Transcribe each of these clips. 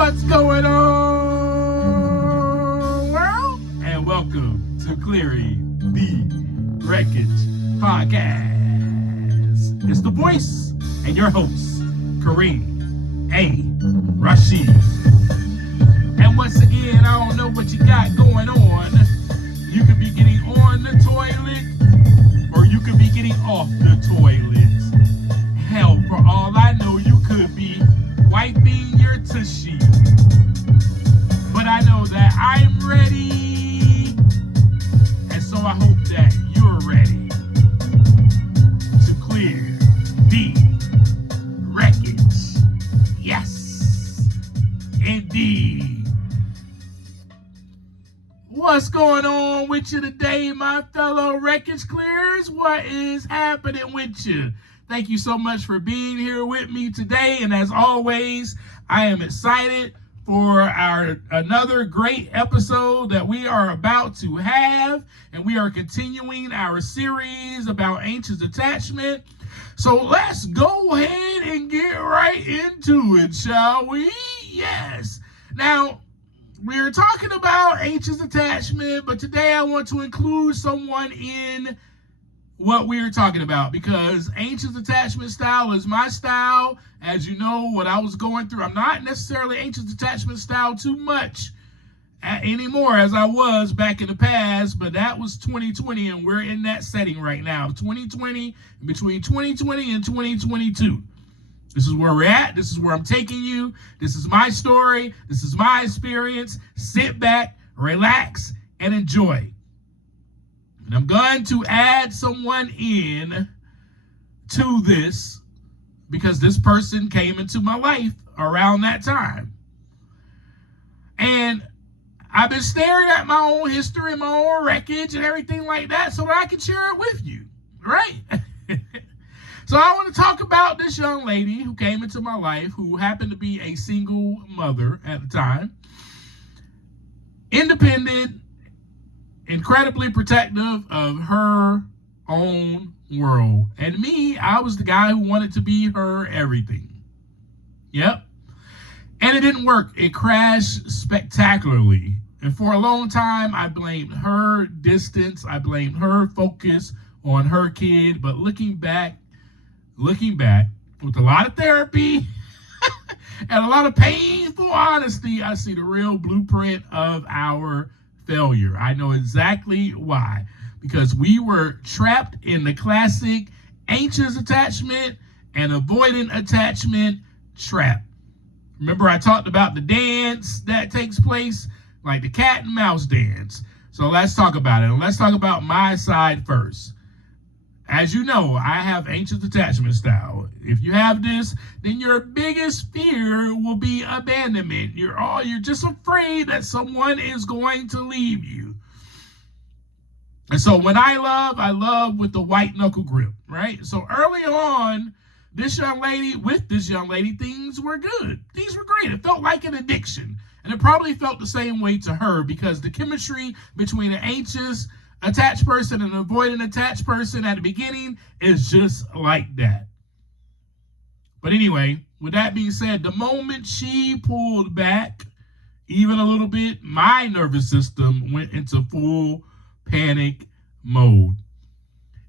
What's going on, world? And welcome to Clearing the Wreckage Podcast. It's the voice and your host, Kareem A. Rashid. And once again, I don't know what you got going on. You could be getting on the toilet, or you could be getting off the toilet. Hell, for all I know, you could be wiping your tushy. But I know that I'm ready, and so I hope that you're ready to clear the wreckage. Yes, indeed. What's going on with you today, my fellow Wreckage Clearers? What is happening with you? Thank you so much for being here with me today. And as always, I am excited for another great episode that we are about to have. And we are continuing our series about anxious attachment. So let's go ahead and get right into it, shall we? Yes. Now, we're talking about anxious attachment, but today I want to include someone in what we're talking about, because anxious attachment style is my style. As you know, what I was going through, I'm not necessarily anxious attachment style too much anymore as I was back in the past, but that was 2020, and we're in that setting right now. 2020, between 2020 and 2022. This is where we're at. This is where I'm taking you. This is my story. This is my experience. Sit back, relax, and enjoy. And I'm going to add someone in to this because this person came into my life around that time. And I've been staring at my own history, my own wreckage and everything like that so that I can share it with you, right? So I want to talk about this young lady who came into my life, who happened to be a single mother at the time, independent, incredibly protective of her own world. And me, I was the guy who wanted to be her everything. Yep. And it didn't work. It crashed spectacularly. And for a long time, I blamed her distance. I blamed her focus on her kid. But looking back with a lot of therapy and a lot of painful honesty, I see the real blueprint of our failure. I know exactly why. Because we were trapped in the classic anxious attachment and avoidant attachment trap. Remember, I talked about the dance that takes place, like the cat and mouse dance. So let's talk about it. And let's talk about my side first. As you know, I have anxious attachment style. If you have this, then your biggest fear will be abandonment. You're just afraid that someone is going to leave you. And so when I love with the white knuckle grip, right? So early on, with this young lady, things were good. Things were great. It felt like an addiction. And it probably felt the same way to her because the chemistry between an anxious attached person and an avoidant attached person at the beginning is just like that. But anyway, with that being said, the moment she pulled back even a little bit, my nervous system went into full panic mode.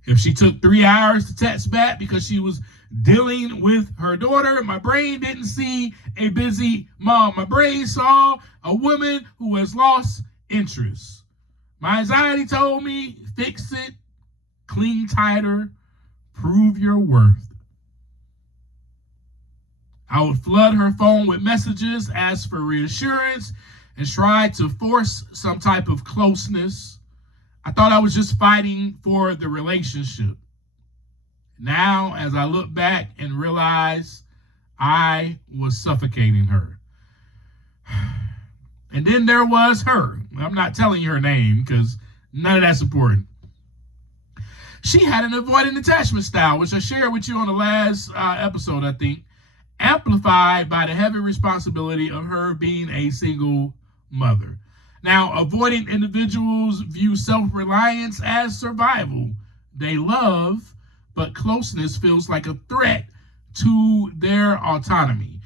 If she took 3 hours to text back because she was dealing with her daughter, my brain didn't see a busy mom. My brain saw a woman who has lost interest. My anxiety told me, fix it, cling tighter, prove your worth. I would flood her phone with messages, ask for reassurance, and try to force some type of closeness. I thought I was just fighting for the relationship. Now, as I look back and realize I was suffocating her. And then there was her. I'm not telling you her name because none of that's important. She had an avoidant attachment style, which I shared with you on the last episode, I think, amplified by the heavy responsibility of her being a single mother. Now, avoidant individuals view self-reliance as survival. They love, but closeness feels like a threat to their autonomy.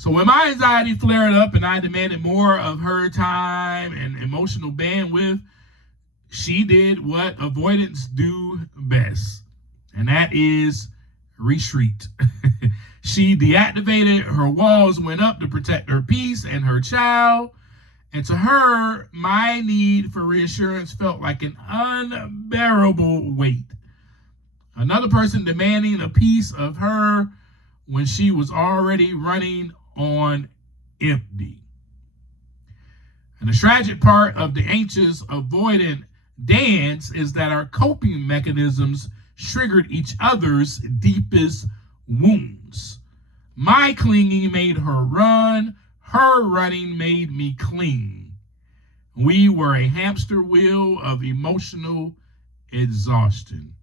So when my anxiety flared up and I demanded more of her time and emotional bandwidth, she did what avoidants do best, and that is retreat. She deactivated her walls, went up to protect her peace and her child. And to her, my need for reassurance felt like an unbearable weight. Another person demanding a piece of her when she was already running on empty. And the tragic part of the anxious avoidant dance is that our coping mechanisms triggered each other's deepest wounds. My clinging made her run. Her running made me cling. We were a hamster wheel of emotional exhaustion.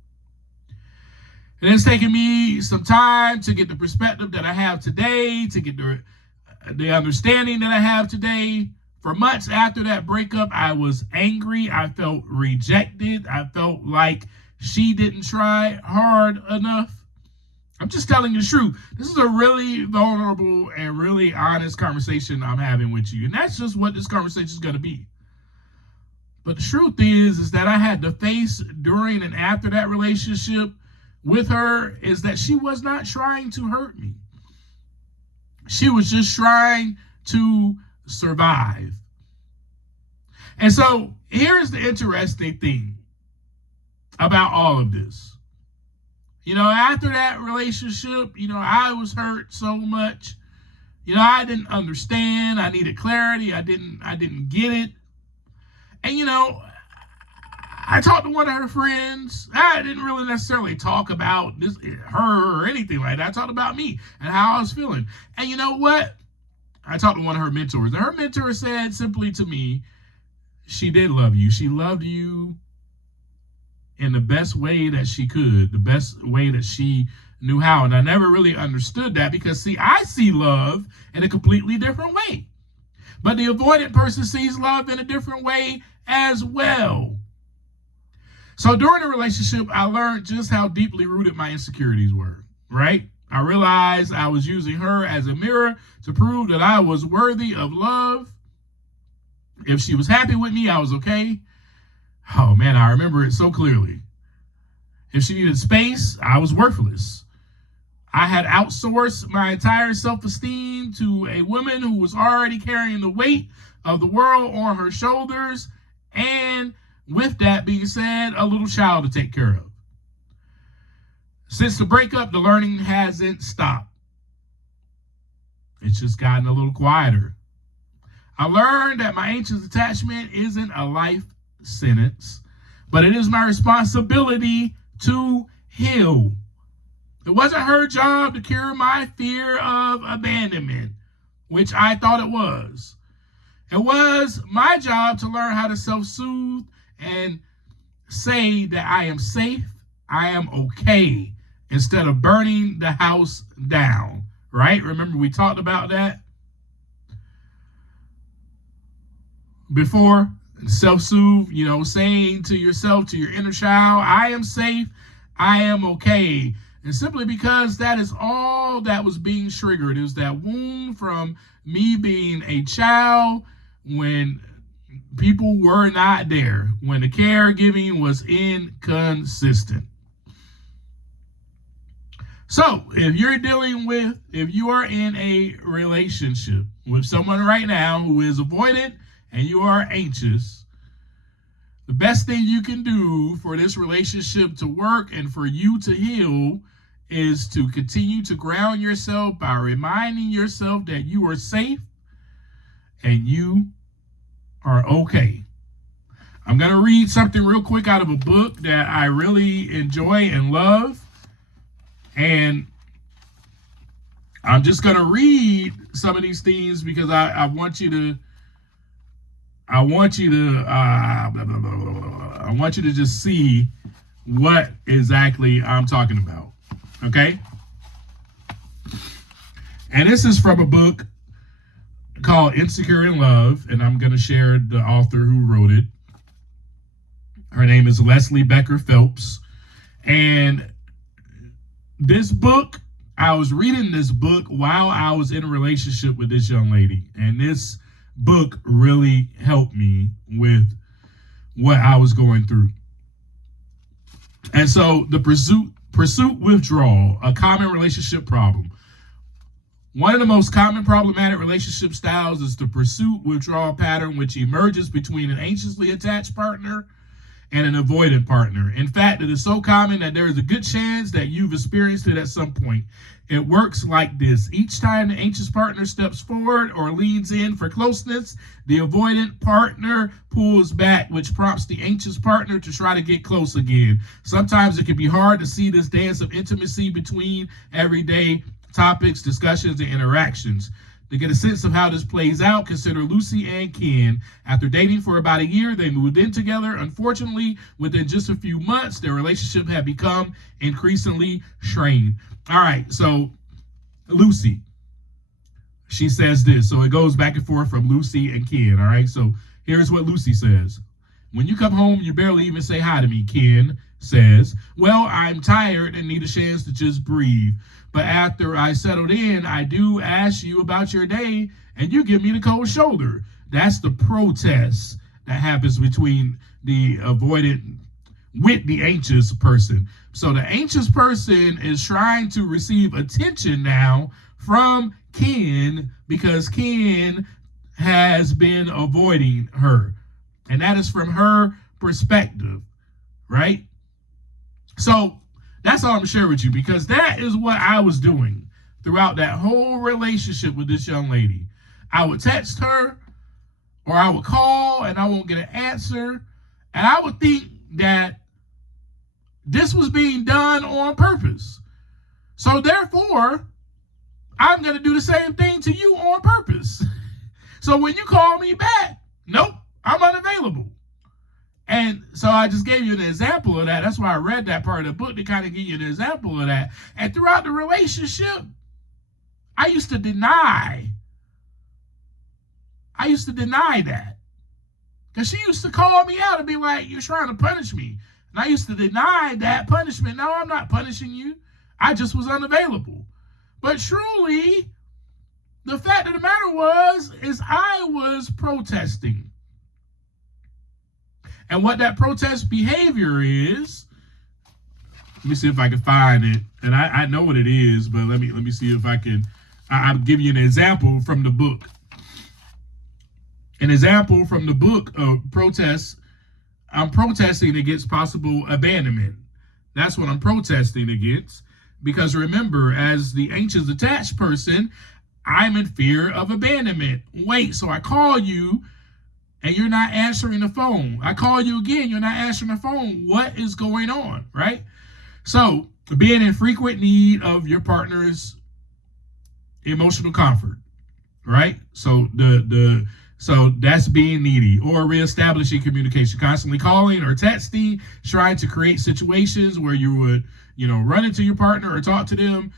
And it's taken me some time to get the perspective that I have today, to get the understanding that I have today. For months after that breakup, I was angry. I felt rejected. I felt like she didn't try hard enough. I'm just telling you the truth. This is a really vulnerable and really honest conversation I'm having with you. And that's just what this conversation is going to be. But the truth is that I had to face during and after that relationship with her is that she was not trying to hurt me. She was just trying to survive. And so here's the interesting thing about all of this. After that relationship, I was hurt so much. I didn't understand. I needed clarity. I didn't get it. And, I talked to one of her friends. I didn't really necessarily talk about her or anything like that. I talked about me and how I was feeling. And you know what? I talked to one of her mentors. And her mentor said simply to me, she did love you. She loved you in the best way that she could, the best way that she knew how. And I never really understood that because, I see love in a completely different way. But the avoidant person sees love in a different way as well. So during the relationship, I learned just how deeply rooted my insecurities were, right? I realized I was using her as a mirror to prove that I was worthy of love. If she was happy with me, I was okay. Oh man, I remember it so clearly. If she needed space, I was worthless. I had outsourced my entire self-esteem to a woman who was already carrying the weight of the world on her shoulders, and with that being said, a little child to take care of. Since the breakup, the learning hasn't stopped. It's just gotten a little quieter. I learned that my anxious attachment isn't a life sentence, but it is my responsibility to heal. It wasn't her job to cure my fear of abandonment, which I thought it was. It was my job to learn how to self-soothe and say that I am safe, I am okay, instead of burning the house down, right? Remember we talked about that before? Self-soothe, saying to yourself, to your inner child, I am safe, I am okay. And simply because that is all that was being triggered. It was that wound from me being a child when people were not there, when the caregiving was inconsistent. So if you are in a relationship with someone right now who is avoidant, and you are anxious, the best thing you can do for this relationship to work and for you to heal is to continue to ground yourself by reminding yourself that you are safe and you are okay. I'm going to read something real quick out of a book that I really enjoy and love. And I'm just going to read some of these things because I want you to just see what exactly I'm talking about. Okay? And this is from a book called Insecure in Love, and I'm going to share the author who wrote it. Her name is Leslie Becker Phelps. And this book I was reading this book while I was in a relationship with this young lady, and this book really helped me with what I was going through. And so the pursue-withdrawal, a common relationship problem. One of the most common problematic relationship styles is the pursue-withdrawal pattern, which emerges between an anxiously attached partner and an avoidant partner. In fact, it is so common that there is a good chance that you've experienced it at some point. It works like this. Each time the anxious partner steps forward or leans in for closeness, the avoidant partner pulls back, which prompts the anxious partner to try to get close again. Sometimes it can be hard to see this dance of intimacy between everyday topics, discussions, and interactions. To get a sense of how this plays out, consider Lucy and Ken. After dating for about a year, they moved in together. Unfortunately, within just a few months, their relationship had become increasingly strained. All right, so Lucy, she says this. So it goes back and forth from Lucy and Ken. All right, so here's what Lucy says. When you come home, you barely even say hi to me, Ken says. Well, I'm tired and need a chance to just breathe. But after I settled in, I do ask you about your day, and you give me the cold shoulder. That's the protest that happens between the avoidant with the anxious person. So the anxious person is trying to receive attention now from Ken because Ken has been avoiding her. And that is from her perspective, right? So that's all I'm sharing with you, because that is what I was doing throughout that whole relationship with this young lady. I would text her or I would call and I won't get an answer. And I would think that this was being done on purpose. So therefore, I'm going to do the same thing to you on purpose. So when you call me back, nope, I'm unavailable. And so I just gave you an example of that. That's why I read that part of the book, to kind of give you an example of that. And throughout the relationship, I used to deny that. Because she used to call me out and be like, you're trying to punish me. And I used to deny that punishment. No, I'm not punishing you. I just was unavailable. But truly, the fact of the matter is I was protesting. And what that protest behavior is, let me see if I can find it. And I know what it is, but let me see if I can. I'll give you an example from the book. An example from the book of protest. I'm protesting against possible abandonment. That's what I'm protesting against. Because remember, as the anxious attached person, I'm in fear of abandonment. Wait, so I call you and you're not answering the phone. I call you again, you're not answering the phone. What is going on, right? So, being in frequent need of your partner's emotional comfort, right? So so that's being needy, or reestablishing communication, constantly calling or texting, trying to create situations where you would, run into your partner or talk to them,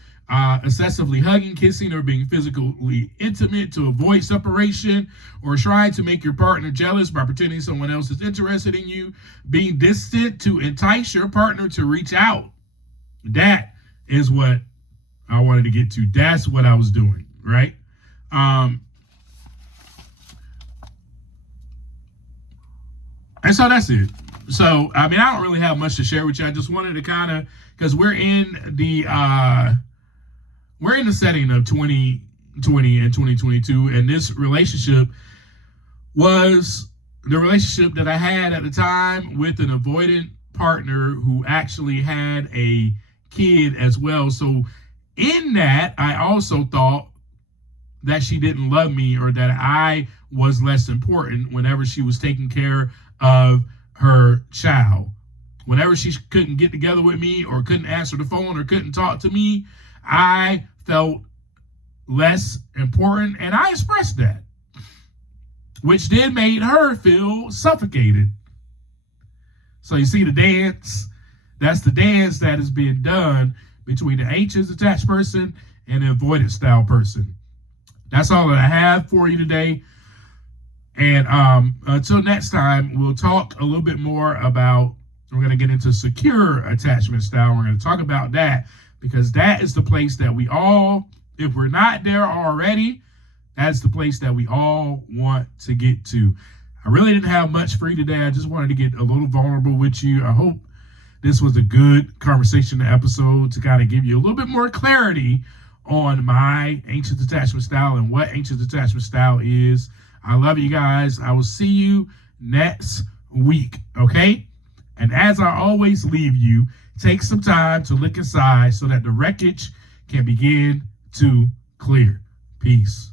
excessively hugging, kissing, or being physically intimate to avoid separation, or trying to make your partner jealous by pretending someone else is interested in you, being distant to entice your partner to reach out. That is what I wanted to get to. That's what I was doing, right? And so that's it. So, I don't really have much to share with you. I just wanted to kind of, because we're in the setting of 2020 and 2022, and this relationship was the relationship that I had at the time with an avoidant partner who actually had a kid as well. So in that, I also thought that she didn't love me, or that I was less important whenever she was taking care of her child. Whenever she couldn't get together with me, or couldn't answer the phone, or couldn't talk to me, I felt less important, and I expressed that, which then made her feel suffocated. So you see the dance? That's the dance that is being done between the anxious attached person and the avoidant style person. That's all that I have for you today. And until next time, we'll talk a little bit more about, we're going to get into secure attachment style. We're going to talk about that. because that is the place that we all, if we're not there already, that's the place that we all want to get to. I really didn't have much for you today. I just wanted to get a little vulnerable with you. I hope this was a good conversation episode to kind of give you a little bit more clarity on my anxious attachment style and what anxious attachment style is. I love you guys. I will see you next week, okay? And as I always leave you, take some time to look inside so that the wreckage can begin to clear. Peace.